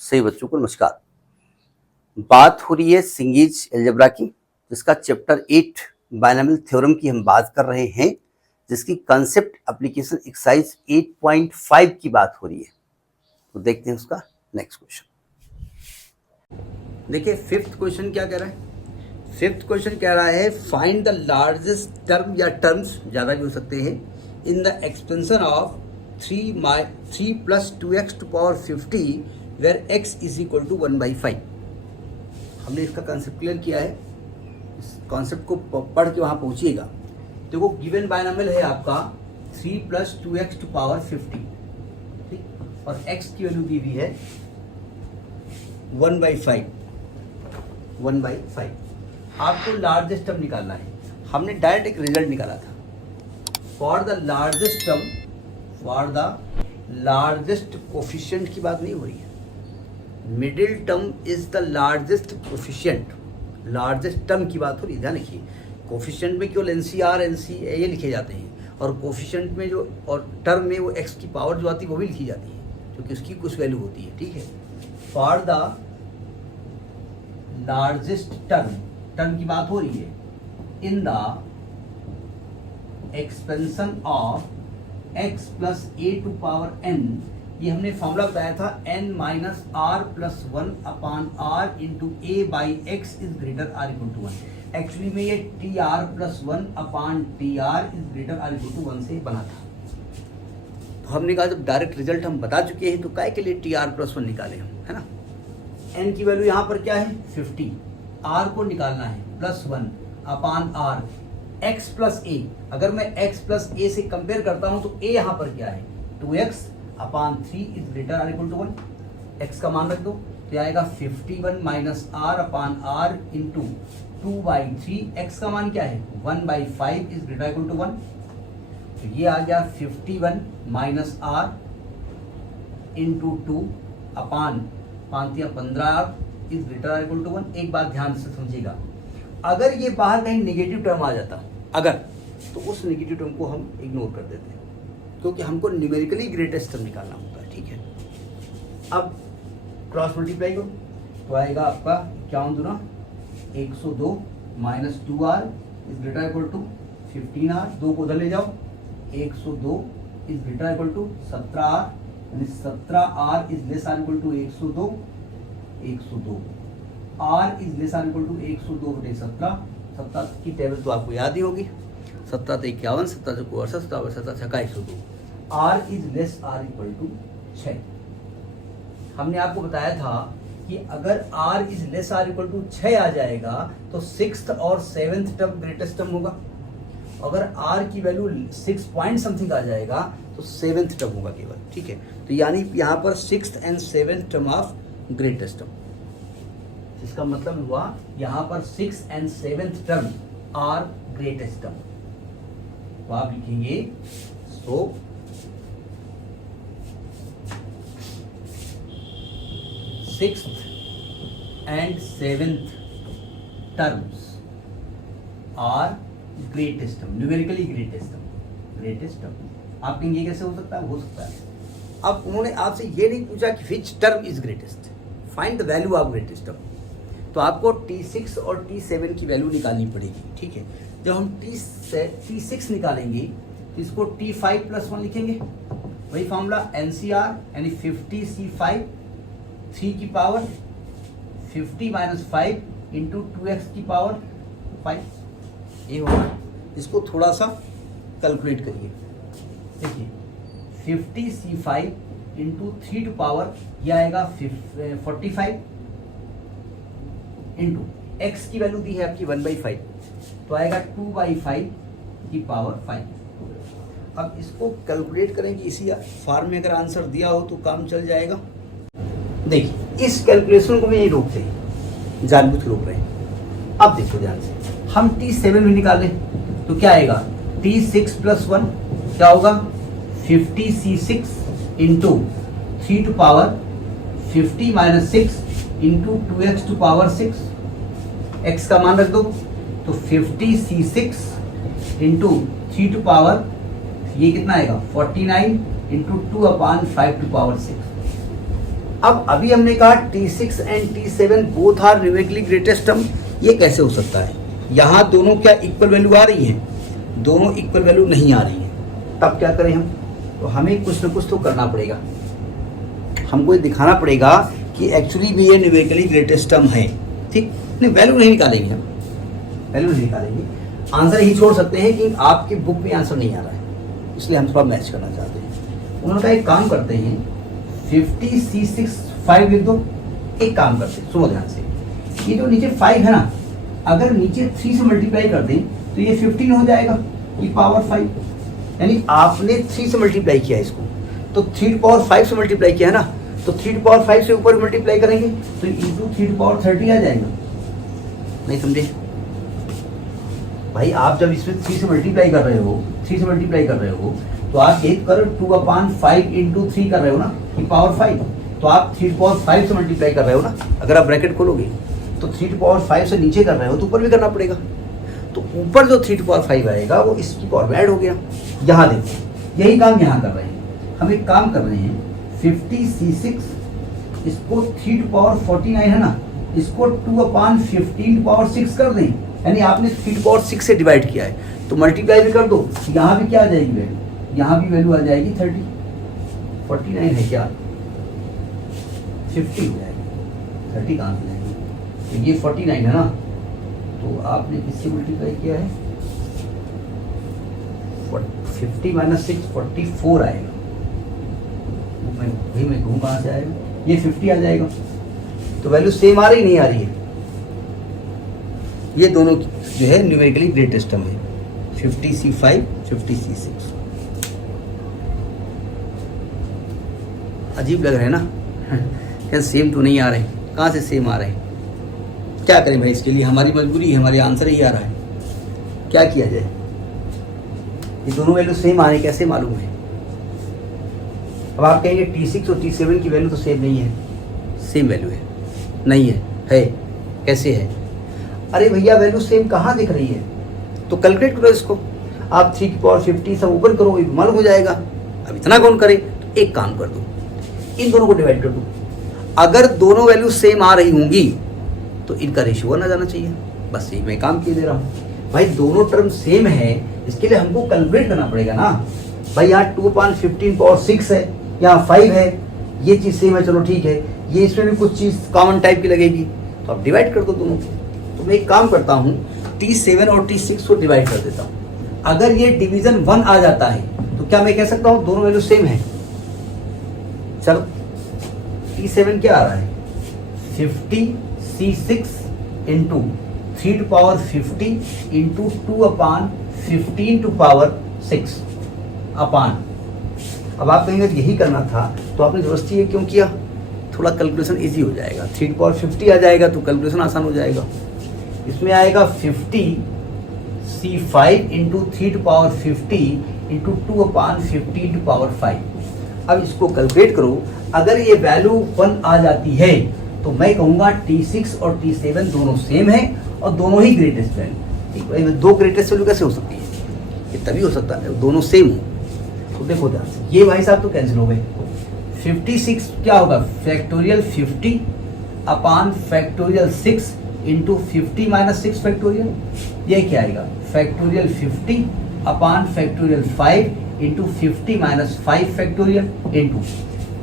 सही बच्चों को नमस्कार। बात हो रही है सिंगीज अलजेब्रा की, जिसका चैप्टर 8 बायनॉमियल थ्योरम की हम बात कर रहे हैं, जिसकी कंसेप्ट एप्लीकेशन एक्सरसाइज 8.5 की बात हो रही है। तो देखते हैं उसका नेक्स्ट क्वेश्चन। देखिए फिफ्थ क्वेश्चन क्या कह रहा है। फिफ्थ क्वेश्चन कह रहा है फाइंड द लार्जेस्ट टर्म या टर्म्स ज़्यादा भी हो सकते हैं in the expansion of 3 plus 2x to power 50 where x is equal to 1/5। हमने इसका कॉन्सेप्ट क्लियर किया है। इस कॉन्सेप्ट को पढ़ के वहाँ पहुँचिएगा। देखो गिवन बायनॉमियल है आपका 3 प्लस 2x टू पावर 50, ठीक, और x की वैल्यू दी हुई है 1/5। आपको लार्जेस्ट टर्म निकालना है। हमने डायरेक्ट एक रिजल्ट निकाला था। फॉर द लार्जेस्ट कोफिशिएंट की बात नहीं हो रही है। Middle term is the largest coefficient, largest term की बात हो रही है। ध्यान रखिए, कोफिशिएंट में केवल NCR NC ये लिखे जाते हैं, और कोफिशिएंट में जो और टर्म में वो x की पावर जो आती है वो भी लिखी जाती है, क्योंकि उसकी कुछ वैल्यू होती है। ठीक है, फॉर द लार्जेस्ट टर्म की बात हो रही है in the expansion of x plus a to power n। ये हमने फॉर्मूला बताया था n minus r plus 1 upon r into a by x is greater or equal to 1। Actually में ये tr plus 1 upon tr is greater or equal to 1 से बना था। तो हमने कहा जब डायरेक्ट रिजल्ट हम बता चुके हैं तो काय के लिए tr प्लस 1 निकाले हम, है ना। n की वैल्यू यहाँ पर क्या है 50, r को निकालना है plus 1 upon r x plus a। अगर मैं x प्लस a से कंपेयर करता हूं तो a यहाँ पर क्या है 2x upon 3 is greater or equal to 1। x का मान रख दो तो आएगा 51 minus r upon r into 2/3। x का मान क्या है 1/5 इज ग्रेटर इक्वल टू 1। तो ये आ गया 51 minus r into 2 upon 5×15 is greater equal to 1। एक बात ध्यान से समझिएगा, अगर ये बाहर कहीं नेगेटिव टर्म आ जाता अगर, तो उस नेगेटिव टर्म को हम इग्नोर कर देते हैं, क्योंकि हमको न्यूमेरिकली ग्रेटेस्ट टर्म निकालना होता है। ठीक है, अब क्रॉस मल्टीप्लाई करो तो आएगा आपका 51×2 102 minus 2r is greater equal to 15r। 2 को उधर ले जाओ, 102 is greater equal to 17r, यानी 17r is less or equal to 102 r is less or equal to 102/17। 17 की टेबल तो आपको याद ही होगी, 17 तो 51, 17 को 68, 17 छक्का 102। r is less or equal to 6। हमने आपको बताया था कि अगर r is less or equal to 6 आ जाएगा तो 6th और 7th टर्म ग्रेटेस्ट टर्म होगा। अगर r की वैल्यू 6 पॉइंट समथिंग आ जाएगा तो 7th टर्म होगा केवल। ठीक है, तो यानी यहाँ पर 6th and 7th term of greatest term, इसका मतलब हुआ यहाँ पर 6th and 7th term are greatest term. तो आप लिखेंगे so 6th and 7th terms are greatest term, numerically greatest term. आप कहेंगे कैसे हो सकता है, हो सकता है। अब उन्होंने आपसे ये नहीं पूछा कि which term is greatest, find the value of greatest term. तो आपको T6 और T7 की वैल्यू निकालनी पड़ेगी। ठीक है, जब हम T6 निकालेंगे तो इसको T5 प्लस 1 लिखेंगे, वही फॉर्मूला NCR यानी 50C5 3 की पावर 50 माइनस 5 इंटू 2x की पावर 5। ये होगा, इसको थोड़ा सा कैलकुलेट करिए। देखिए 50C5 इंटू 3 टू पावर यह आएगा 45 इंटू x की वैल्यू दी है आपकी 1/5, तो आएगा 2/5 की पावर 5। अब इसको कैलकुलेट करेंगे, इसी फॉर्म में अगर आंसर दिया हो तो काम चल जाएगा। देखिए इस कैलकुलेशन को मैं यही रोकते हैं, जानबूझ के रोक रहे हैं। अब देखो ध्यान से, हम T7 भी निकालें तो क्या आएगा T6 प्लस 1 क्या होगा 50C6 into 3 to power 50 minus 6 into 2x to power 6। x का मान रख दो तो 50C6 इंटू 3 टू पावर ये कितना आएगा 49 इंटू 2/5 टू पावर 6। अब अभी हमने कहा T6 and T7 both are numerically greatest term, ये कैसे हो सकता है? यहाँ दोनों क्या इक्वल वैल्यू आ रही है? दोनों इक्वल वैल्यू नहीं आ रही है, तब क्या करें हम? तो हमें कुछ ना कुछ तो करना पड़ेगा, हमको ये दिखाना पड़ेगा कि एक्चुअली भी ये न्यूमेरिकली ग्रेटेस्ट टर्म है। ठीक, नहीं वैल्यू नहीं निकालेंगे हम, वैल्यू नहीं निकालेंगे, आंसर ही छोड़ सकते हैं कि आपकी बुक में आंसर नहीं आ रहा है, इसलिए हम थोड़ा मैच करना चाहते हैं। उन्होंने कहा एक काम करते हैं 50C6 5 लिख दो। एक काम करते हैं, सुनो ध्यान से, ये जो नीचे 5 है ना, अगर नीचे 3 से मल्टीप्लाई कर दें तो ये 15 हो जाएगा, ये पावर 5, यानी आपने 3 से मल्टीप्लाई किया इसको, तो 3 पावर 5 से मल्टीप्लाई किया है ना, तो 3 पावर 5 से ऊपर मल्टीप्लाई करेंगे तो इंटू 3 पावर 30 आ जाएगा। नहीं समझे भाई? आप जब इसमें 3 से मल्टीप्लाई कर रहे हो, 3 से मल्टीप्लाई कर रहे हो, तो आप एक कर 2/5 इंटू 3 कर रहे हो ना, ये पावर 5, तो आप 3 पावर 5 से मल्टीप्लाई कर रहे हो ना। अगर आप ब्रैकेट खोलोगे तो 3 पावर 5 से नीचे कर रहे हो तो ऊपर भी करना पड़ेगा, तो ऊपर जो 3 पावर 5 आएगा वो इसकी पावर में ऐड हो गया। यहाँ देखो, यही काम यहाँ कर रहे हैं हम। एक काम कर रहे हैं 50C6, इसको 3 पावर 49 है ना, इसको 2/15 पावर 6 कर दें, यानी आपने 3 पावर 6 से डिवाइड किया है, तो मल्टीप्लाई भी कर दो, यहाँ भी क्या आ जाएगी वैल्यू? यहाँ भी वैल्यू आ जाएगी 30। 49 है क्या? 50 हो जाएगी, 30 कहाँ से जाएगी? तो ये 49 है ना, तो आपने किससे मल्टीप्लाई किया है? 50 माइनस 6 44 आएगा। मैं कहूँ कहाँ से आएगा? ये 50 आ जाएगा, तो वैल्यू सेम आ रही नहीं आ रही है? ये दोनों जो है न्यूमेरिकली ग्रेटेस्ट टर्म है, 50C5 50C6। अजीब लग रहा है ना? क्या सेम तो नहीं आ रहे? कहाँ से सेम आ रहे हैं? क्या करें भाई, इसके लिए हमारी मजबूरी है, हमारे आंसर ही आ रहा है, क्या किया जाए? ये दोनों वैल्यू सेम आ रहे कैसे मालूम है? अब आप कहेंगे T6 और T7 की वैल्यू तो सेम नहीं है। सेम वैल्यू है, नहीं है कैसे है? अरे भैया वैल्यू सेम कहाँ दिख रही है? तो कैलकुलेट करो इसको, आप 3 की पावर 50 सब ऊपर करो, मालूम हो जाएगा। अब इतना कौन करे? तो एक काम कर दो, इन दोनों को डिवाइड कर दो। अगर दोनों वैल्यू सेम आ रही होंगी तो इनका रेशियो ना जाना चाहिए, बस यही मैं काम किए दे रहा हूँ। भाई दोनों टर्म सेम है, इसके लिए हमको कैलकुलेट करना पड़ेगा ना। भाई यहाँ 2/15 पावर 6 है, यहाँ 5 है, ये चीज़ सेम है, चलो ठीक है, ये इसमें भी कुछ चीज़ कॉमन टाइप की लगेगी, तो अब डिवाइड कर दो दोनों को। तो मैं एक काम करता हूँ, T7 और T6 को डिवाइड कर देता हूँ। अगर ये डिवीजन 1 आ जाता है तो क्या मैं कह सकता हूँ दोनों वैल्यू सेम है? चलो T7 क्या आ रहा है? 50C6 into 3 to power 50 into 2/15 to power 6 अपान। अब आप कहेंगे यही करना था तो आपने जबरदस्ती ये क्यों किया? थोड़ा कैलकुलेशन इजी हो जाएगा, 3 to power 50 आ जाएगा तो कैलकुलेशन आसान हो जाएगा। इसमें आएगा 50C5 into 3 to power 50 into 2/15 to power 5। अब इसको कैलकुलेट करो, अगर ये वैल्यू 1 आ जाती है तो मैं कहूँगा T6 और T7 दोनों सेम है और दोनों ही ग्रेटेस्ट वैल्यू। ठीक भाई, दो ग्रेटेस्ट वैल्यू कैसे हो सकती है? ये तभी हो सकता है दोनों सेम हो। तो देखो ध्यान से, ये भाई साहब तो कैंसिल हो गए। 56 क्या होगा? Factorial 50 upon factorial 6 into 50 minus 6 factorial. ये क्या आएगा? Factorial 50 upon factorial 5 into 50 minus 5 factorial into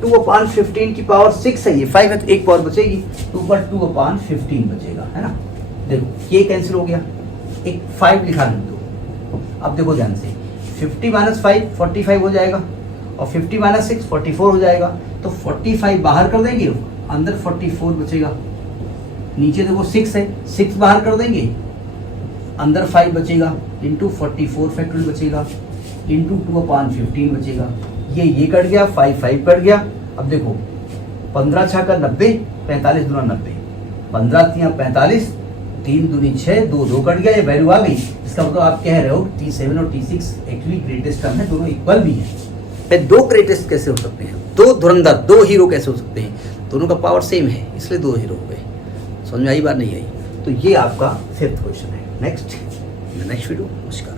2/15 की पावर 6 है, ये 5 है तो एक पावर बचेगी, तो ऊपर 2/15 बचेगा, है ना। देखो ये कैंसिल हो गया, एक 5 लिखा दो। अब देखो ध्यान से, 50 माइनस 5 45 हो जाएगा और 50 माइनस 6 44 हो जाएगा, तो 45 बाहर कर देंगे, अंदर 44 बचेगा। नीचे देखो 6 है, 6 बाहर कर देंगे, अंदर 5 बचेगा, इंटू 44 फैक्टोरियल बचेगा, इंटू 2/15 बचेगा। ये कट गया, 5 कट गया। अब देखो 15 छः का 90, 45 दूना 90, 15 तियाँ 45, 3 दूनी 6, 2 कट गया, ये वैल्यू आ गई। इसका मतलब आप कह रहे हो T7 और T6 एक्चुअली ग्रेटेस्ट टर्म है, दोनों इक्वल भी हैं। दो ग्रेटेस्ट कैसे हो सकते हैं? दो धुरंधर, दो हीरो कैसे हो सकते हैं? दोनों का पावर सेम है, इसलिए 2 हीरो हो गए। समझ में आई बात नहीं आई? तो ये आपका 5th क्वेश्चन है। Next video. नमस्कार।